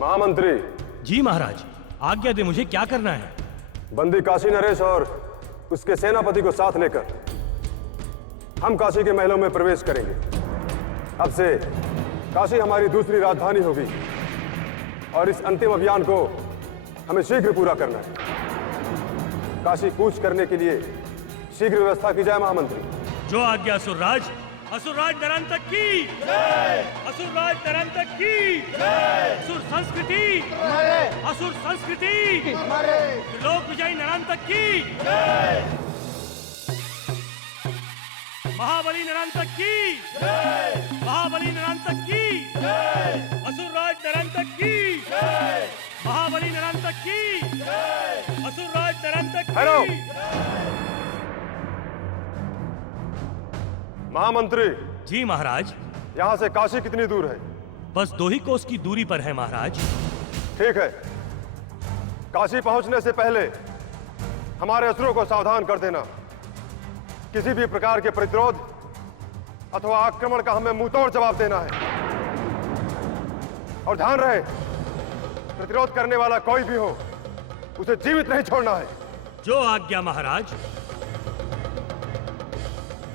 महामंत्री। जी महाराज, आज्ञा दे, मुझे क्या करना है? बंदी काशी नरेश और उसके सेनापति को साथ लेकर हम काशी के महलों में प्रवेश करेंगे। अब से काशी हमारी दूसरी राजधानी होगी और इस अंतिम अभियान को हमें शीघ्र पूरा करना है। काशी कूच करने के लिए शीघ्र व्यवस्था की जाए महामंत्री। जो आज्ञा असुरराज। असुरराज नरांतक की जय। असुरराज नरांतक की जय। असुर संस्कृति असुर संस्कृति लोक विजय नरांतक की जय। महाबली नरांतक की जय। महाबली नरांतक की जय। असुरराज नरांतक की जय। महाबली नरांतक की जय। असुरराज नरांतक की महामंत्री। जी महाराज। यहां से काशी कितनी दूर है? बस 2 ही कोस की दूरी पर है महाराज। ठीक है, काशी पहुंचने से पहले हमारे असुरों को सावधान कर देना। किसी भी प्रकार के प्रतिरोध अथवा आक्रमण का हमें मुंहतोड़ जवाब देना है। और ध्यान रहे, प्रतिरोध करने वाला कोई भी हो, उसे जीवित नहीं छोड़ना है। जो आज्ञा महाराज।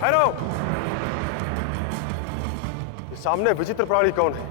ठहरो, सामने विचित्र प्राणी कौन है?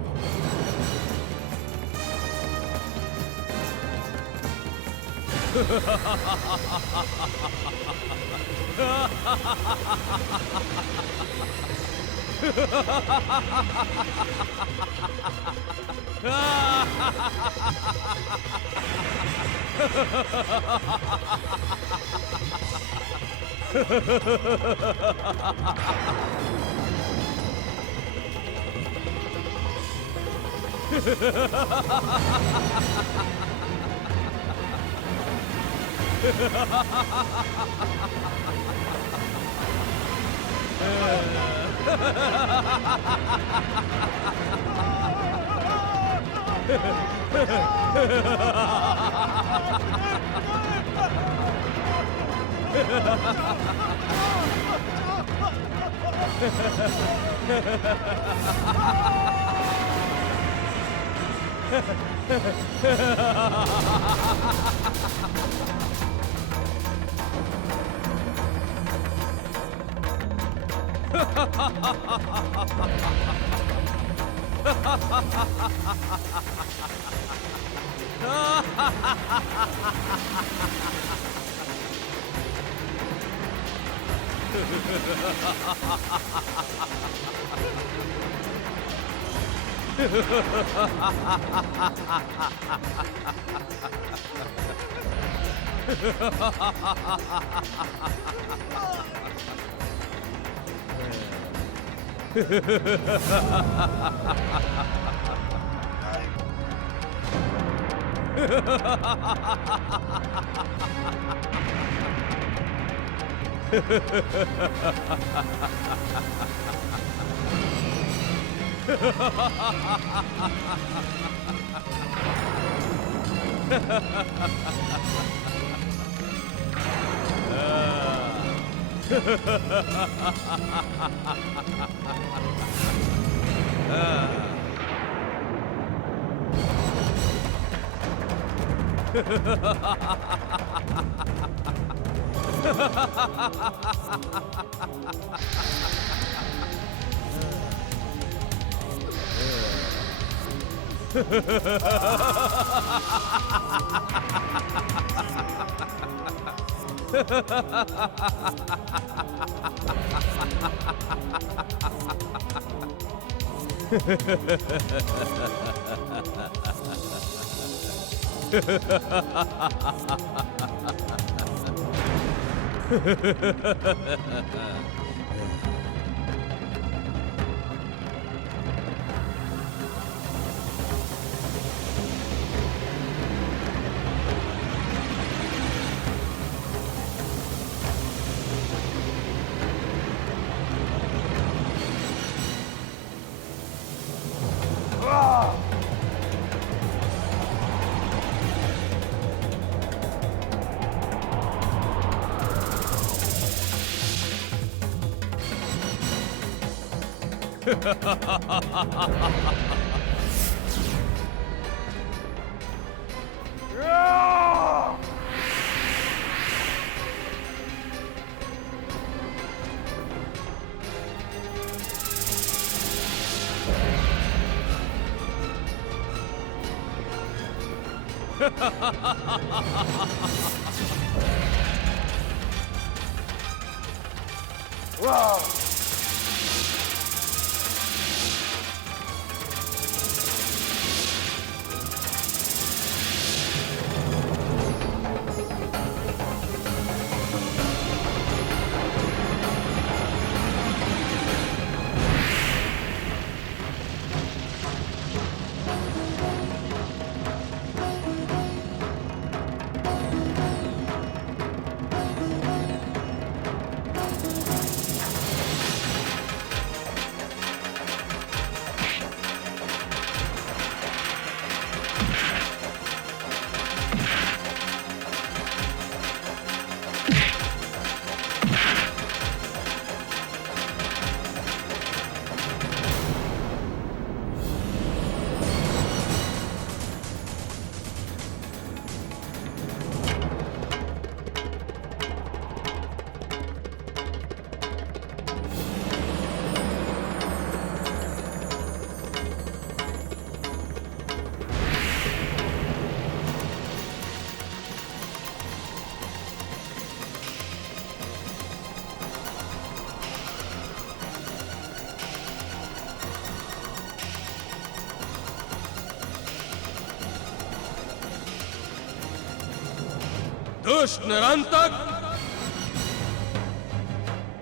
दुष्ट निरंतक,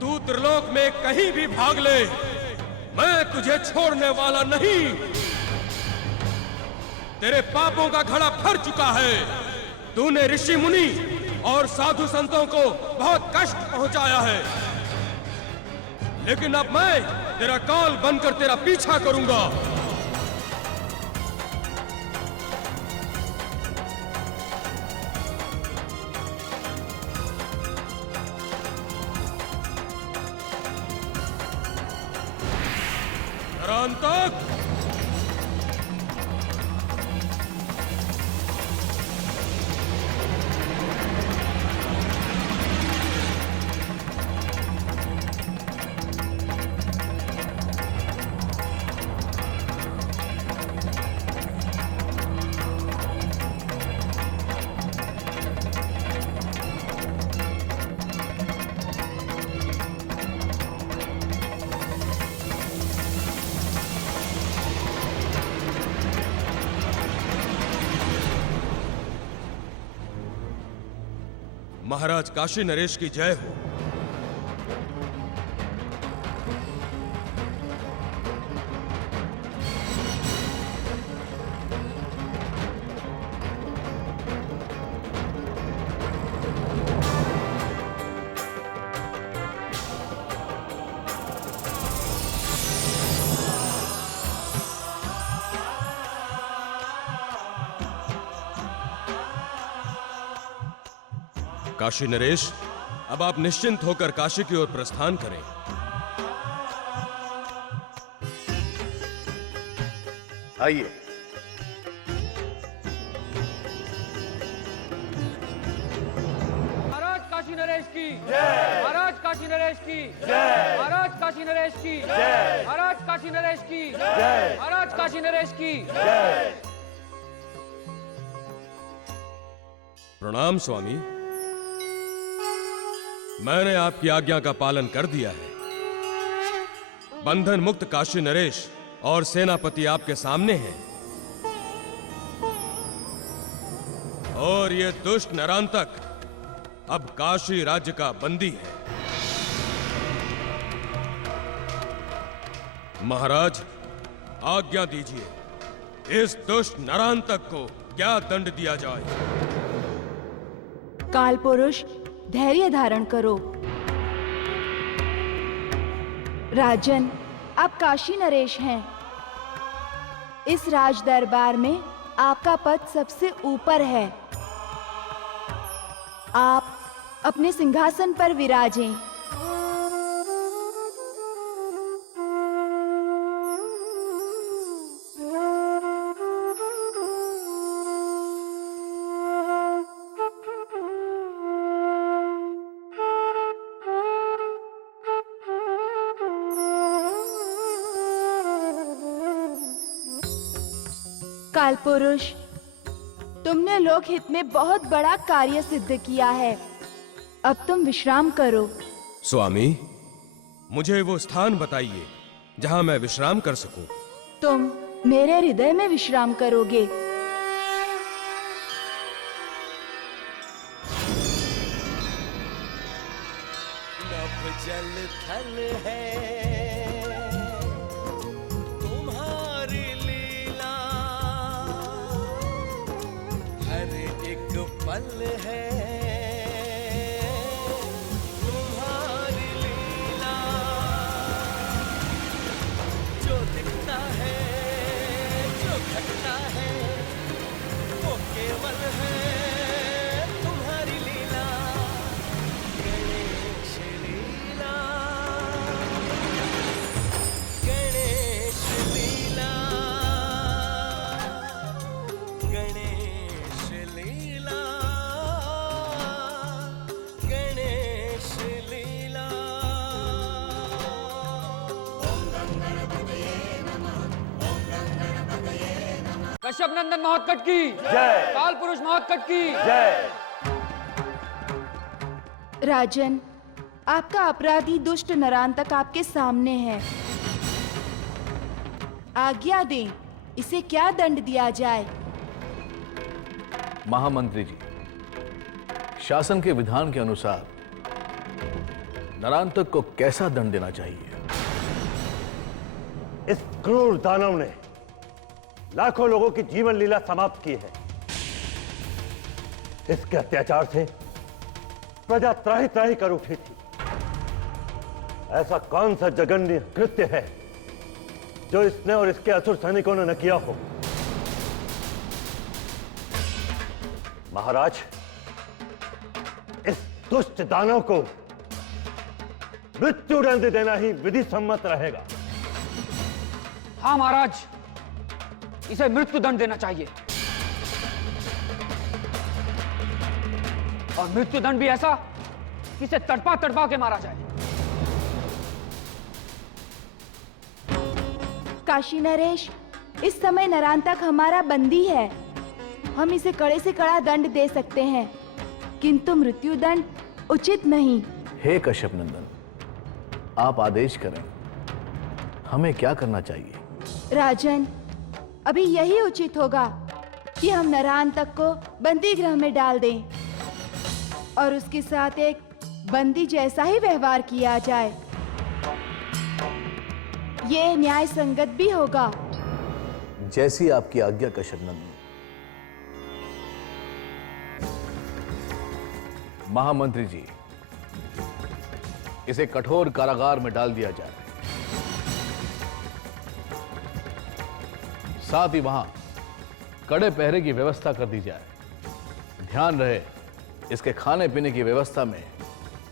तू त्रिलोक में कहीं भी भाग ले, मैं तुझे छोड़ने वाला नहीं। तेरे पापों का घड़ा भर चुका है। तूने ऋषि मुनि और साधु संतों को बहुत कष्ट पहुंचाया है, लेकिन अब मैं तेरा काल बनकर तेरा पीछा करूंगा। निरंतक, महाराज काशी नरेश की जय हो। काशी नरेश, अब आप निश्चिंत होकर काशी की ओर प्रस्थान करें। आइए। महाराज काशी नरेश की जय। महाराज काशी नरेश की जय। महाराज काशी नरेश की जय। महाराज काशी नरेश की जय। महाराज काशी नरेश की जय। प्रणाम स्वामी, मैंने आपकी आज्ञा का पालन कर दिया है। बंधन मुक्त काशी नरेश और सेनापति आपके सामने हैं, और ये दुष्ट नरांतक अब काशी राज्य का बंदी है। महाराज, आज्ञा दीजिए, इस दुष्ट नरांतक को क्या दंड दिया जाए? काल पुरुष, धैर्य धारण करो। राजन, आप काशी नरेश हैं। इस राज दरबार में आपका पद सबसे ऊपर है। आप अपने सिंहासन पर विराजें। कालपुरुष, तुमने लोकहित में बहुत बड़ा कार्य सिद्ध किया है। अब तुम विश्राम करो। स्वामी, मुझे वो स्थान बताइए जहां मैं विश्राम कर सकूं। तुम मेरे हृदय में विश्राम करोगे। जल थल है तुम्हारी लीला, हर एक पल है तुम्हारी लीला, जो दिखता है जो घटता है वो केवल है तुम्हारी लीला। गणेश लीला, गणेश लीला, गणेश लीला, गणेश लीला। कश्यप नंदन महोत्कट की जय, काल पुरुष महोत्कट की जय। राजन, आपका अपराधी दुष्ट नरांतक आपके सामने है। आज्ञा दें, इसे क्या दंड दिया जाए? महामंत्री जी, शासन के विधान के अनुसार नरांतक को कैसा दंड देना चाहिए? इस क्रूर दानव ने लाखों लोगों की जीवन लीला समाप्त की है। इसके अत्याचार से प्रजा त्राहि त्राहि कर उठी थी। ऐसा कौन सा जघन्य कृत्य है जो इसने और इसके असुर सैनिकों ने न किया हो? महाराज, इस दुष्ट दानव को मृत्यु दंड देना ही विधि सम्मत रहेगा। हाँ महाराज, इसे मृत्यु दंड देना चाहिए, और मृत्यु दंड भी ऐसा कि इसे तड़पा तड़पा के मारा जाए। काशी नरेश, इस समय नरांतक हमारा बंदी है। हम इसे कड़े से कड़ा दंड दे सकते हैं, किंतु मृत्यु दंड उचित नहीं। हे कश्यप नंदन, आप आदेश करें, हमें क्या करना चाहिए? राजन, अभी यही उचित होगा कि हम नरांतक को बंदी गृह में डाल दें और उसके साथ एक बंदी जैसा ही व्यवहार किया जाए। ये न्याय संगत भी होगा। जैसी आपकी आज्ञा कश्यप नंदन। महामंत्री जी, इसे कठोर कारागार में डाल दिया जाए, साथ ही वहां कड़े पहरे की व्यवस्था कर दी जाए। ध्यान रहे, इसके खाने पीने की व्यवस्था में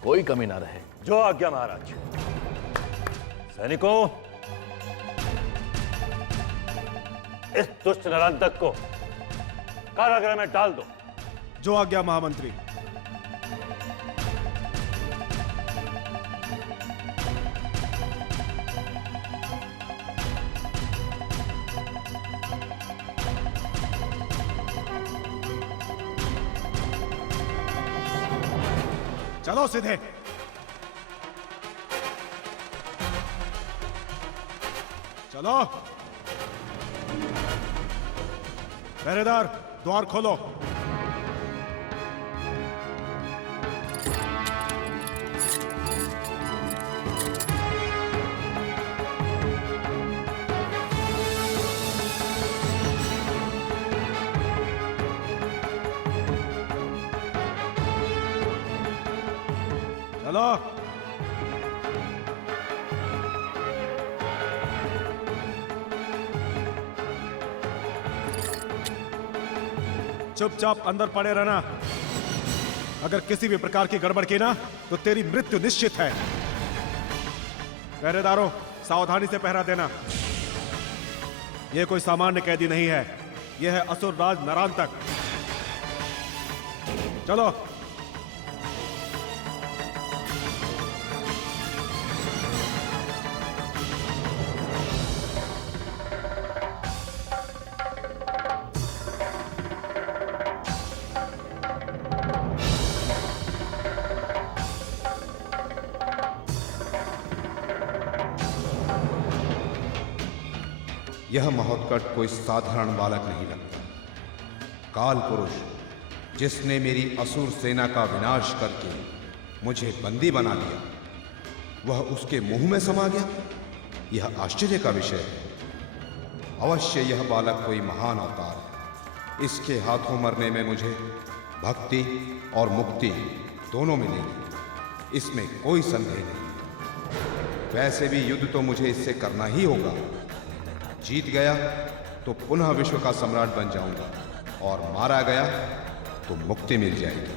कोई कमी ना रहे। जो आज्ञा महाराज। सैनिकों, इस दुष्ट नरांतक को कारागृह में डाल दो। जो आज्ञा महामंत्री। चलो सीधे। चलो, पहरेदार, द्वार खोलो। चलो। चुपचाप अंदर पड़े रहना। अगर किसी भी प्रकार की गड़बड़ की ना तो तेरी मृत्यु निश्चित है। पहरेदारों, सावधानी से पहरा देना। यह कोई सामान्य कैदी नहीं है, यह है असुर राज नरांतक। चलो। यह महोत्कट कोई साधारण बालक नहीं लगता। काल पुरुष जिसने मेरी असुर सेना का विनाश करके मुझे बंदी बना लिया, वह उसके मुंह में समा गया। यह आश्चर्य का विषय है। अवश्य यह बालक कोई महान अवतार है। इसके हाथों मरने में मुझे भक्ति और मुक्ति दोनों मिलेंगी, इसमें कोई संदेह नहीं। वैसे भी युद्ध तो मुझे इससे करना ही होगा। जीत गया तो पुनः विश्व का सम्राट बन जाऊंगा, और मारा गया तो मुक्ति मिल जाएगी।